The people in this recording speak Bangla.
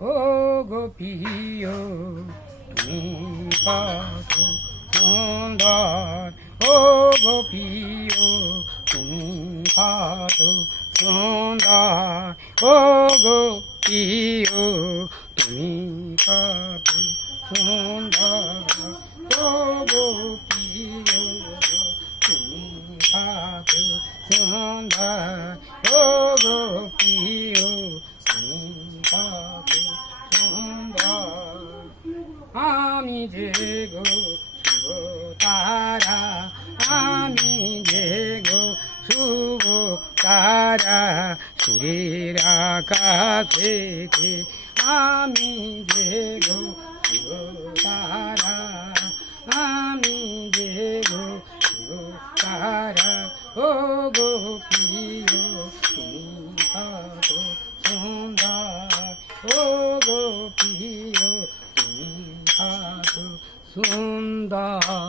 ও গোপিও তুমি কত সুন্দর। ও গোপিও তুমি কত সুন্দর। ও গোপিও তুমি কত সুন্দর। ও গোপিও তুমি কত সুন্দর। ও গোপিও কত সুন্দর আমি যে গো তারা, আমি যে গো শুভ তারা, সুরের আকাশেতে আমি যে গো তারা, আমি যে গো তারা। ও গো প্রিয়, তুমি সুন্দর ও গো সুন্দর।